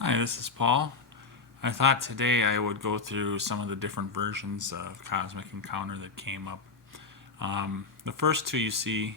Hi, this is Paul. I thought today I would go through some of the different versions of Cosmic Encounter that came up. The first two you see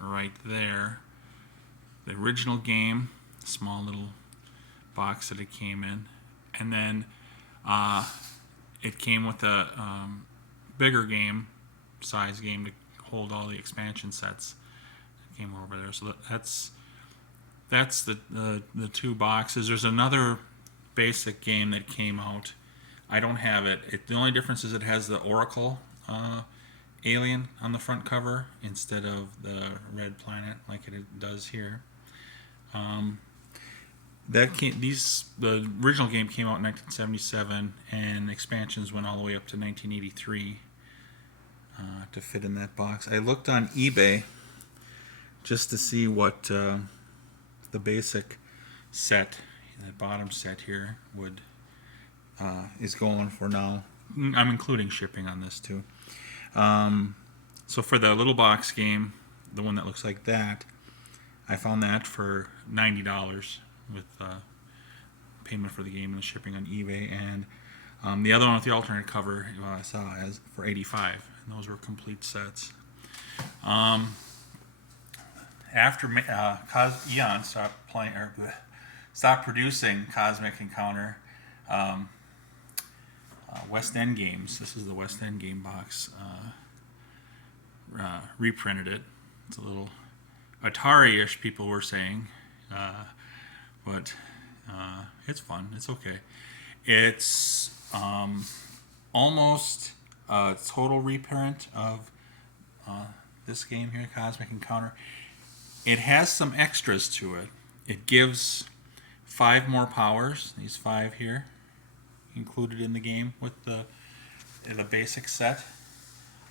right there, the original game, small little box that it came in, and then it came with a bigger game, size game to hold all the expansion sets. It came over there, so that's the two boxes. There's another basic game that came out. I don't have it. The only difference is it has the Oracle alien on the front cover instead of the red planet like it does here. The original game came out in 1977, and expansions went all the way up to 1983 to fit in that box. I looked on eBay just to see what the basic set, the bottom set here, is going for now. I'm including shipping on this too. So for the little box game, the one that looks like that, I found that for $90 with payment for the game and the shipping on eBay, and the other one with the alternate cover I saw as for $85, and those were complete sets. After Eon stopped producing Cosmic Encounter, West End Games. This is the West End game box. Reprinted it. It's a little Atari-ish, people were saying, but it's fun. It's okay. It's almost a total reprint of this game here, Cosmic Encounter. It has some extras to it. It gives 5 more powers, these 5 here, included in the game with the basic set.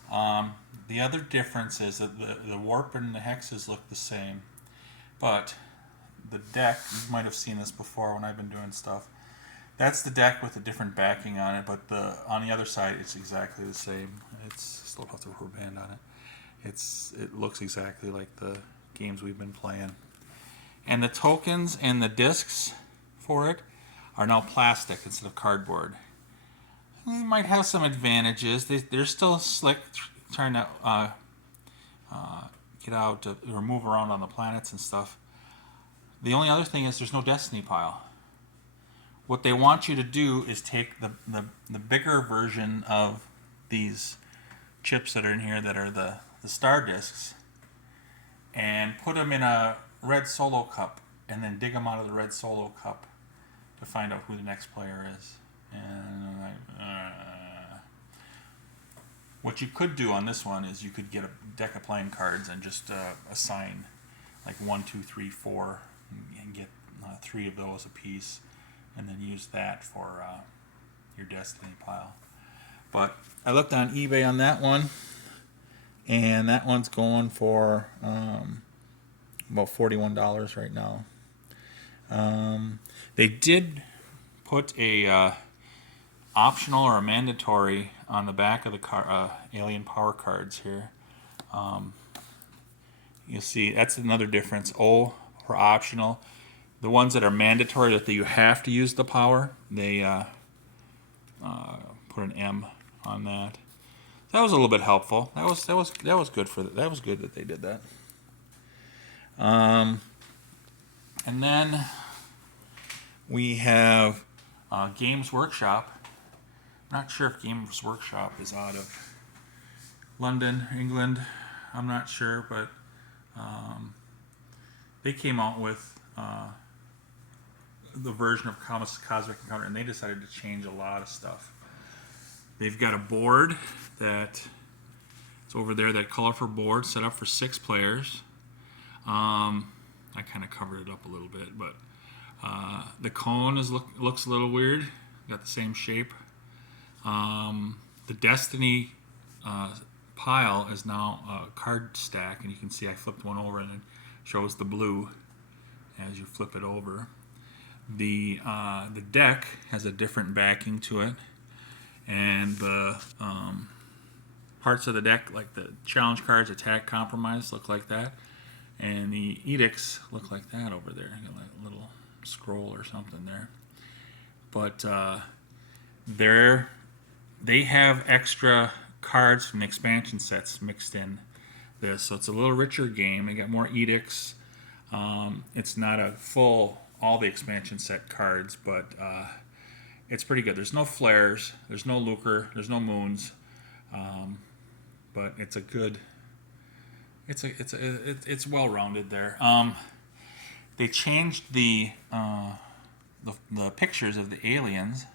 The other difference is that the warp and the hexes look the same, but the deck, you might have seen this before when I've been doing stuff, that's the deck with a different backing on it, but on the other side it's exactly the same. It's still got the rubber band on it. It looks exactly like the games we've been playing. And the tokens and the discs for it are now plastic instead of cardboard. They might have some advantages. They're still slick, trying to get out or move around on the planets and stuff. The only other thing is there's no destiny pile. What they want you to do is take the bigger version of these chips that are in here that are the star discs, and put them in a red solo cup, and then dig them out of the red solo cup to find out who the next player is. And what you could do on this one is you could get a deck of playing cards and just assign like 1, 2, 3, 4, and get 3 of those a piece, and then use that for your destiny pile. But I looked on eBay on that one, and that one's going for about $41 right now. They did put a optional or a mandatory on the back of the alien power cards here. You'll see that's another difference. O for optional. The ones that are mandatory, that you have to use the power, they put an M on that. That was a little bit helpful. That was good for that. That was good that they did that. And then we have Games Workshop. I'm not sure if Games Workshop is out of London, England. I'm not sure, but they came out with the version of Cosmic Encounter, and they decided to change a lot of stuff. They've got a board that's over there, that colorful board set up for 6 players. I kind of covered it up a little bit, but the cone looks a little weird. Got the same shape. The Destiny pile is now a card stack, and you can see I flipped one over and it shows the blue as you flip it over. The deck has a different backing to it, and the parts of the deck, like the challenge cards, attack, compromise, look like that, and the edicts look like that over there. Got a little scroll or something there. but they have extra cards from the expansion sets mixed in this, so it's a little richer game. They got more edicts. It's not a full all the expansion set cards, but it's pretty good. There's no flares, there's no lucre, there's no moons, but it's a good. It's well rounded there. They changed the pictures of the aliens.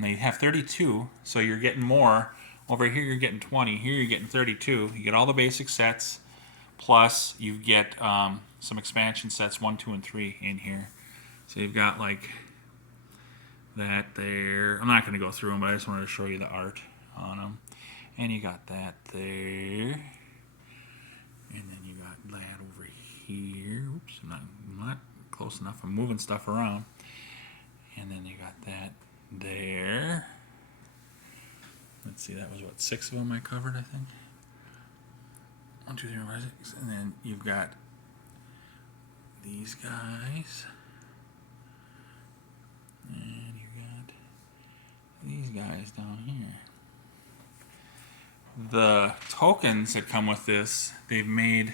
They have 32, so you're getting more. Over here you're getting 20. Here you're getting 32. You get all the basic sets, plus you get some expansion sets 1, 2, and 3 in here. So you've got like that there. I'm not going to go through them, but I just wanted to show you the art on them. And you got that there. And then you got that over here. Oops, I'm not close enough. I'm moving stuff around. And then you got that there. Let's see, that was what, 6 of them I covered, I think. 1, 2, 3, 4, 5, 6. And then you've got these guys. And you got these guys down here. The tokens that come with this, they've made,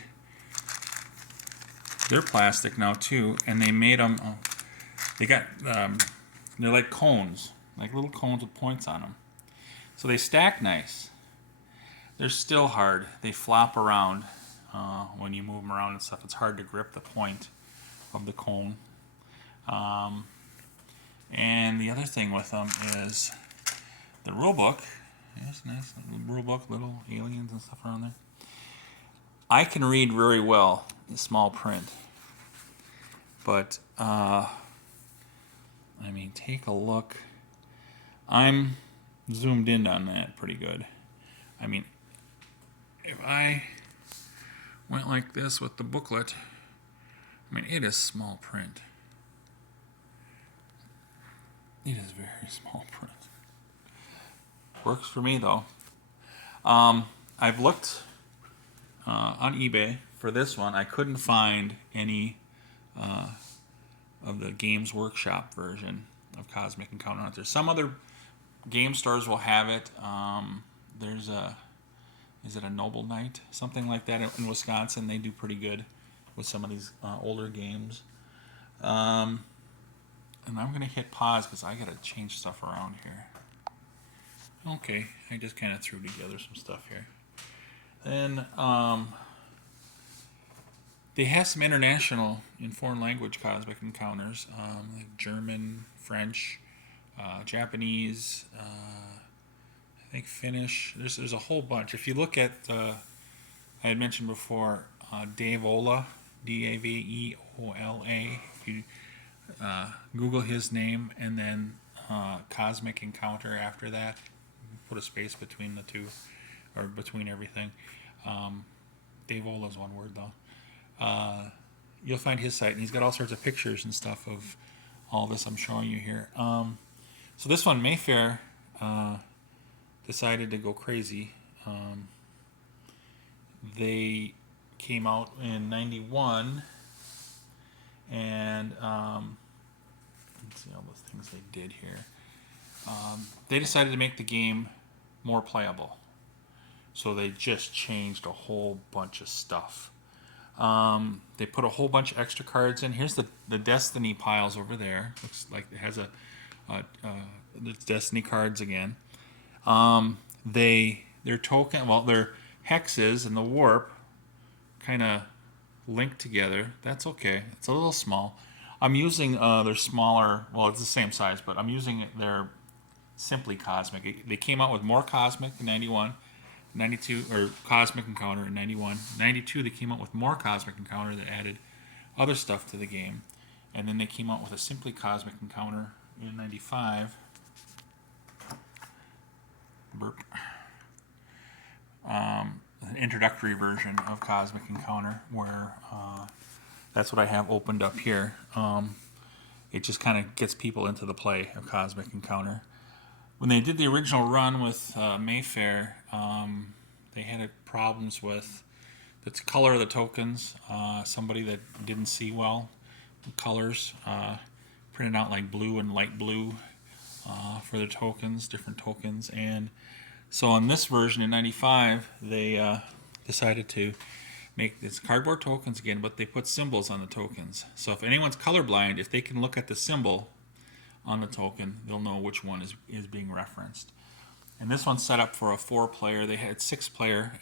they're plastic now too, and they made them, they got, they're like cones, like little cones with points on them. So they stack nice. They're still hard. They flop around when you move them around and stuff. It's hard to grip the point of the cone. And the other thing with them is the rule book. Yes, nice little rule book, little aliens and stuff around there. I can read very well the small print, but I mean, take a look. I'm zoomed in on that pretty good. I mean, if I went like this with the booklet, I mean, it is small print. It is very small print. Works for me though. I've looked on eBay for this one. I couldn't find any of the Games Workshop version of Cosmic Encounter out there. Some other game stores will have it. There's is it a Noble Knight? Something like that in Wisconsin. They do pretty good with some of these older games. And I'm going to hit pause because I got to change stuff around here. Okay, I just kind of threw together some stuff here. Then they have some international in foreign language Cosmic Encounters, like German, French, Japanese, I think Finnish. There's a whole bunch. If you look at, I had mentioned before, Daveola, Daveola. If you Google his name and then Cosmic Encounter after that, put a space between the two, or between everything. Daveola is one word though. You'll find his site, and he's got all sorts of pictures and stuff of all this I'm showing you here. So this one, Mayfair, decided to go crazy. They came out in '91, and let's see all those things they did here. They decided to make the game more playable, so they just changed a whole bunch of stuff. They put a whole bunch of extra cards in. Here's the Destiny piles over there. Looks like it has the Destiny cards again. Their token, well, their hexes and the warp kind of linked together. That's okay. It's a little small. I'm using their smaller, well, it's the same size, but I'm using their Simply Cosmic. They came out with more Cosmic in 91, 92, or Cosmic Encounter in 91. 92, they came out with more Cosmic Encounter that added other stuff to the game. And then they came out with a Simply Cosmic Encounter in 95. Burp. An introductory version of Cosmic Encounter where that's what I have opened up here. It just kind of gets people into the play of Cosmic Encounter. When they did the original run with Mayfair, they had problems with the color of the tokens. Somebody that didn't see well, the colors printed out like blue and light blue, for their tokens, different tokens. And so on this version in 95, they decided to make this cardboard tokens again, but they put symbols on the tokens. So if anyone's colorblind, if they can look at the symbol on the token, they'll know which one is being referenced. And this one's set up for a 4-player. They had 6-player,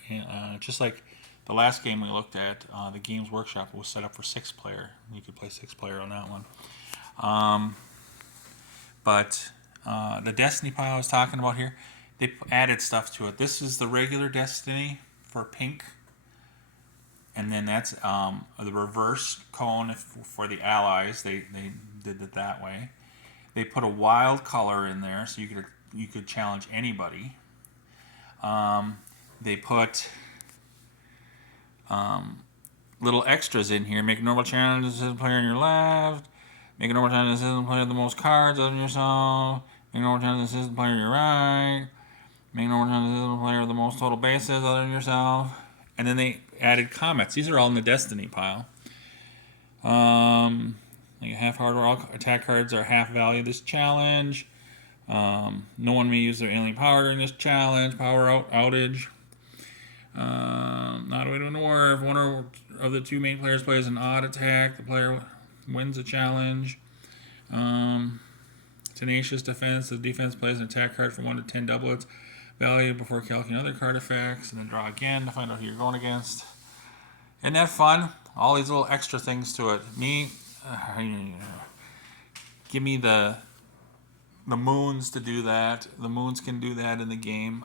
just like the last game we looked at, the Games Workshop was set up for 6-player. You could play 6-player on that one. But the Destiny pile I was talking about here, they added stuff to it. This is the regular Destiny for pink. And then that's the reverse cone for the allies. They did it that way. They put a wild color in there, so you could challenge anybody. They put little extras in here. Make a normal challenge as a player on your left. Make a normal challenge as a player with the most cards other than yourself. Make a normal challenge as a player on your right. Make a normal challenge as a player with the most total bases other than yourself. And then they added comments. These are all in the Destiny pile. Like half hardware, all attack cards are half value this challenge. No one may use their alien power during this challenge. Power outage. Not a way to win a war. If one of the 2 main players plays an odd attack, the player wins the challenge. Tenacious defense. The defense plays an attack card from 1 to 10 doublets. Value before calculating other card effects, and then draw again to find out who you're going against. Isn't that fun? All these little extra things to it. Give me the moons to do that. The moons can do that in the game.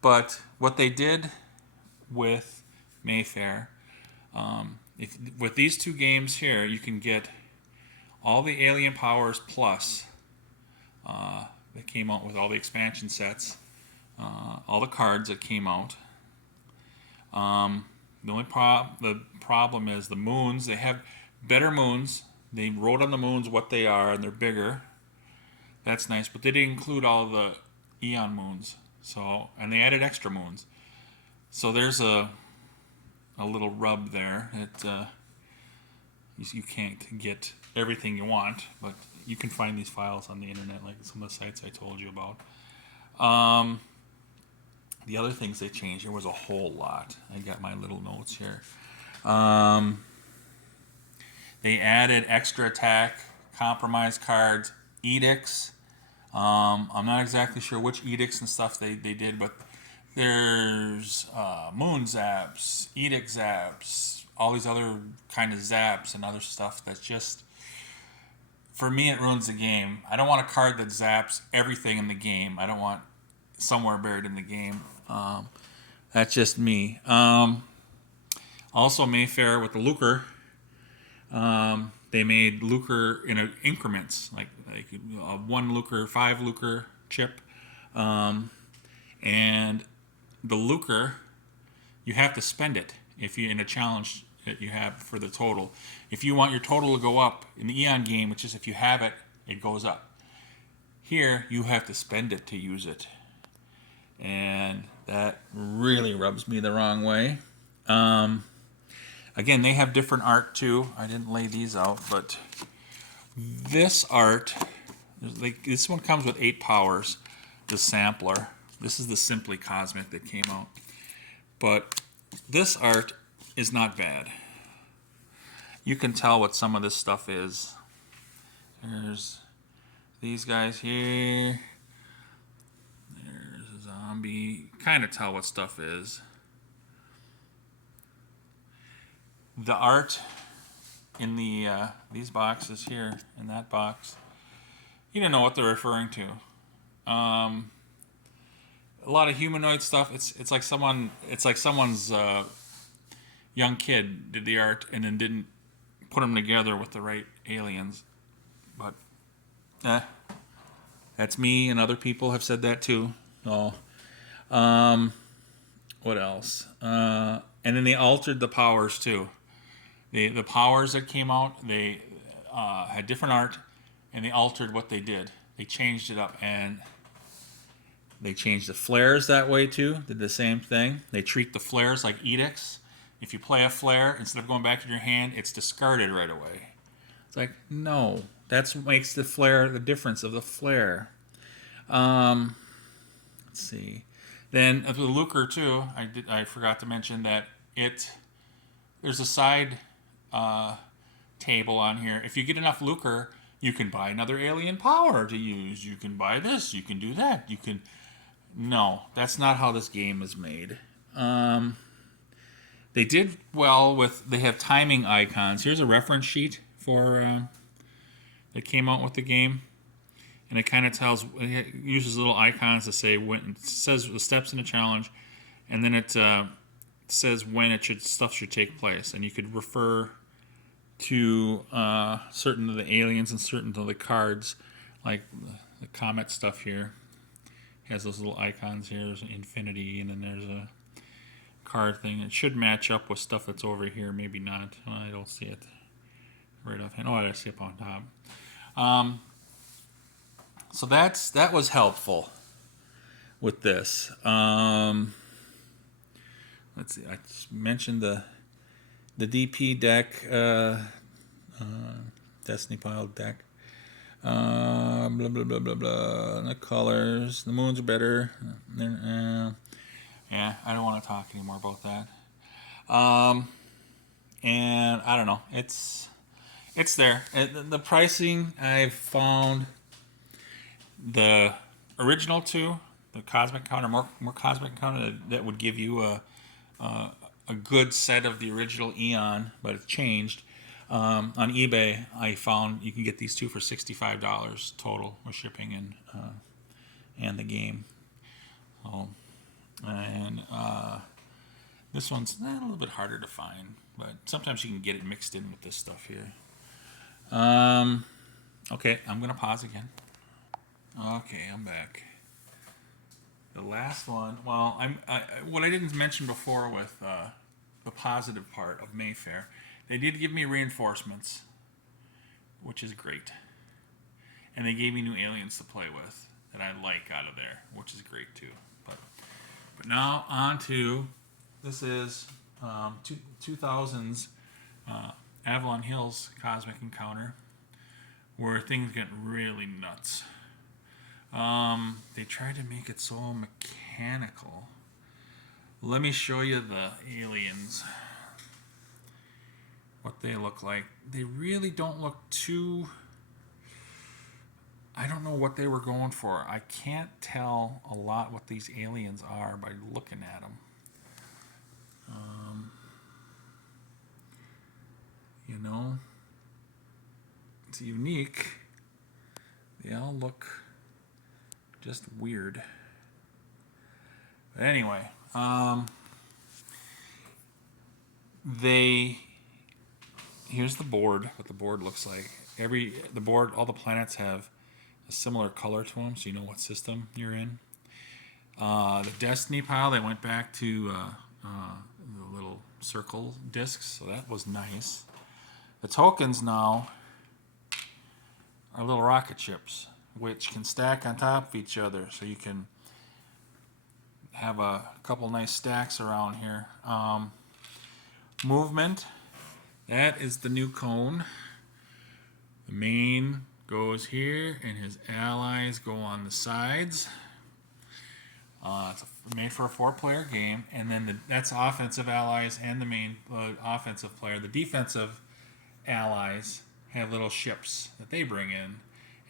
But what they did with Mayfair, with these 2 games here, you can get all the alien powers plus. That came out with all the expansion sets, all the cards that came out. The only problem is the moons. They have better moons. They wrote on the moons what they are, and they're bigger. That's nice, but they didn't include all the Eon moons. So, and they added extra moons. So there's a little rub there. You can't get everything you want, but you can find these files on the internet, like some of the sites I told you about. The other things they changed, there was a whole lot. I got my little notes here. They added extra attack, compromise cards, edicts. I'm not exactly sure which edicts and stuff they did, but there's moon zaps, edict zaps, all these other kind of zaps and other stuff that's just, for me, it ruins the game. I don't want a card that zaps everything in the game. I don't want somewhere buried in the game. That's just me. Also, Mayfair with the lucre, they made lucre in increments, like 1 lucre, 5 lucre chip. And the lucre, you have to spend it if you in a challenge that you have for the total. If you want your total to go up in the Eon game, which is if you have it, it goes up. Here, you have to spend it to use it. And that really rubs me the wrong way. Again, they have different art too. I didn't lay these out, but this art, this one comes with 8 powers, the sampler. This is the Simply Cosmic that came out. But this art is not bad. You can tell what some of this stuff is. There's these guys here. There's a zombie. Kind of tell what stuff is. The art in these boxes here, in that box, you don't know what they're referring to. A lot of humanoid stuff. It's like someone's young kid did the art and then didn't put them together with the right aliens. But that's me, and other people have said that too. So, what else? And then they altered the powers too. The powers that came out, they had different art, and they altered what they did. They changed it up, and they changed the flares that way too. Did the same thing. They treat the flares like edicts. If you play a flare, instead of going back to your hand, it's discarded right away. It's like, no, That's what makes the flare, the difference of the flare. Um, let's see. Then the lucre too. I forgot to mention that there's a side table on here. If you get enough lucre, you can buy another alien power to use. You can buy this. You can do that. You can. No, that's not how this game is made. They did well with. They have timing icons. Here's a reference sheet for that came out with the game, and it kind of tells. It uses little icons to say when. It says the steps in the challenge, and then it says when stuff should take place, and you could refer to certain of the aliens and certain of the cards, like the comet stuff here. Has those little icons here. There's an infinity, and then there's a card thing. It should match up with stuff that's over here. Maybe not. I don't see it right offhand. Oh, I see it up on top. So that was helpful with this. Let's see. I just mentioned the DP deck, Destiny Pile deck. Blah blah blah blah blah. The colors, the moons are better. Yeah, I don't want to talk anymore about that. And I don't know. It's there. The pricing, I've found the original two, the Cosmic Encounter, more Cosmic Encounter that would give you a good set of the original Eon, but it's changed. On eBay, I found you can get these two for $65 total with shipping and the game. So, and this one's a little bit harder to find, but sometimes you can get it mixed in with this stuff here. Okay, I'm gonna pause again. Okay, I'm back. The last one. Well, what I didn't mention before with the positive part of Mayfair. They did give me reinforcements, which is great. And they gave me new aliens to play with that I like out of there, which is great too. But now on to, this is 2000's Avalon Hills Cosmic Encounter, where things get really nuts. They tried to make it so mechanical. Let me show you the aliens. What they look like. They really don't look too... I don't know what they were going for. I can't tell a lot what these aliens are by looking at them. It's unique. They all look just weird. But anyway, here's the board, what the board looks like. All the planets have a similar color to them, so you know what system you're in. The Destiny pile, they went back to the little circle discs, so that was nice. The tokens now are little rocket ships, which can stack on top of each other, so you can have a couple nice stacks around here. Movement. That is the new cone. The main goes here, and his allies go on the sides. It's made for a 4-player game, and then that's offensive allies and the main offensive player. The defensive allies have little ships that they bring in,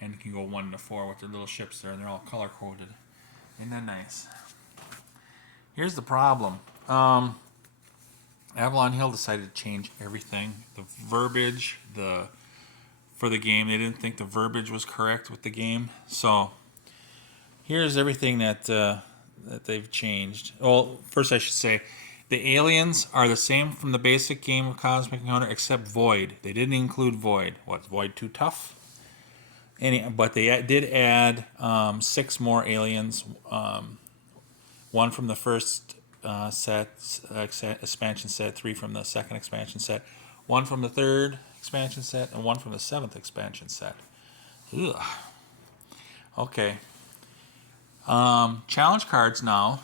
and can go 1 to 4 with their little ships there, and they're all color coded. Isn't that nice? Here's the problem. Avalon Hill decided to change everything. The verbiage, for the game, they didn't think the verbiage was correct with the game. So here's everything that they've changed. Well, first I should say, the aliens are the same from the basic game of Cosmic Encounter, except Void. They didn't include Void. What's Void too tough? But they did add 6 more aliens. One from the first expansion set, 3 from the second expansion set, 1 from the third expansion set, and 1 from the 7th expansion set. Ugh. Okay. Challenge cards now.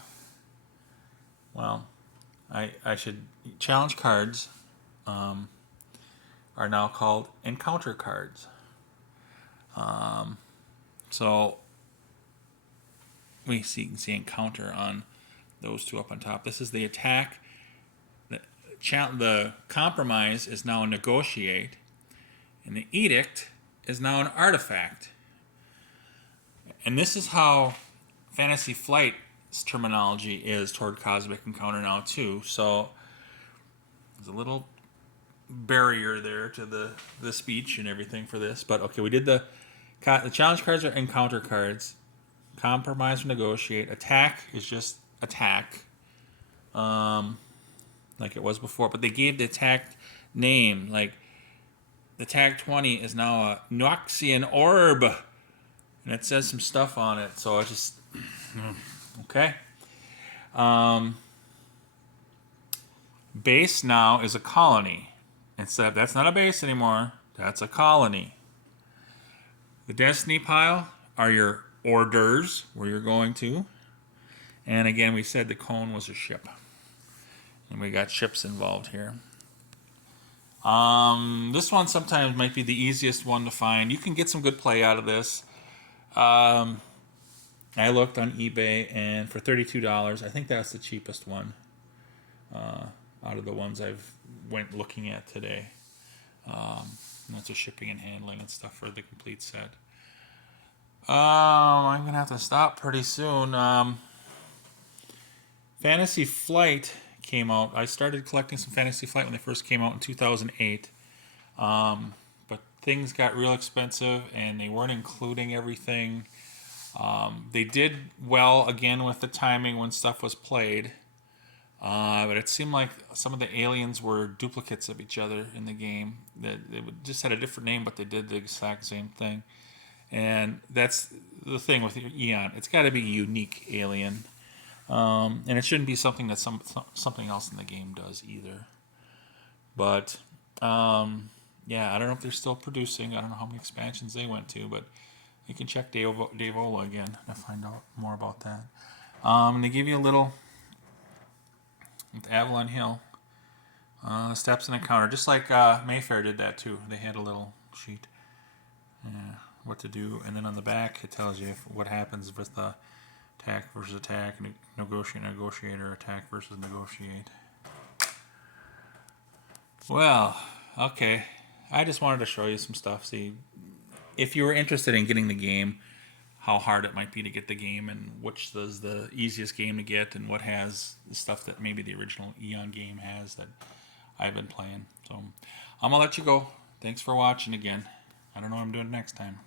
Well, I should... Challenge cards are now called encounter cards. So you can see encounter on those two up on top. This is the attack. The compromise is now a negotiate, and the edict is now an artifact. And this is how Fantasy Flight's terminology is toward Cosmic Encounter now too. So there's a little barrier there to the speech and everything for this. But okay, we did the challenge cards are encounter cards. Compromise or negotiate. Attack is just attack. Like it was before. But they gave the attack name. Like the tag 20 is now a Noxian Orb. And it says some stuff on it. So I just... Okay. Base now is a colony. Instead, that's not a base anymore. That's a colony. The Destiny pile are your orders, where you're going to. And again, we said the cone was a ship. And we got ships involved here. This one sometimes might be the easiest one to find. You can get some good play out of this. I looked on eBay, and for $32, I think that's the cheapest one out of the ones I've went looking at today. That's a shipping and handling and stuff for the complete set. I'm going to have to stop pretty soon. Fantasy Flight came out. I started collecting some Fantasy Flight when they first came out in 2008. But things got real expensive, and they weren't including everything. They did well, again, with the timing when stuff was played. But it seemed like some of the aliens were duplicates of each other in the game. They just had a different name, but they did the exact same thing. And that's the thing with Eon. It's got to be a unique alien. And it shouldn't be something that something else in the game does either. But, yeah, I don't know if they're still producing. I don't know how many expansions they went to, but you can check Dave Ola again to find out more about that. They give you a little... with Avalon Hill, steps and encounter, just like Mayfair did that too. They had a little sheet, what to do, and then on the back it tells you what happens with the attack versus attack, negotiator, attack versus negotiate. Well, okay, I just wanted to show you some stuff. See, if you were interested in getting the game, how hard it might be to get the game, and which is the easiest game to get, and what has the stuff that maybe the original Eon game has that I've been playing. So I'm going to let you go. Thanks for watching again. I don't know what I'm doing next time.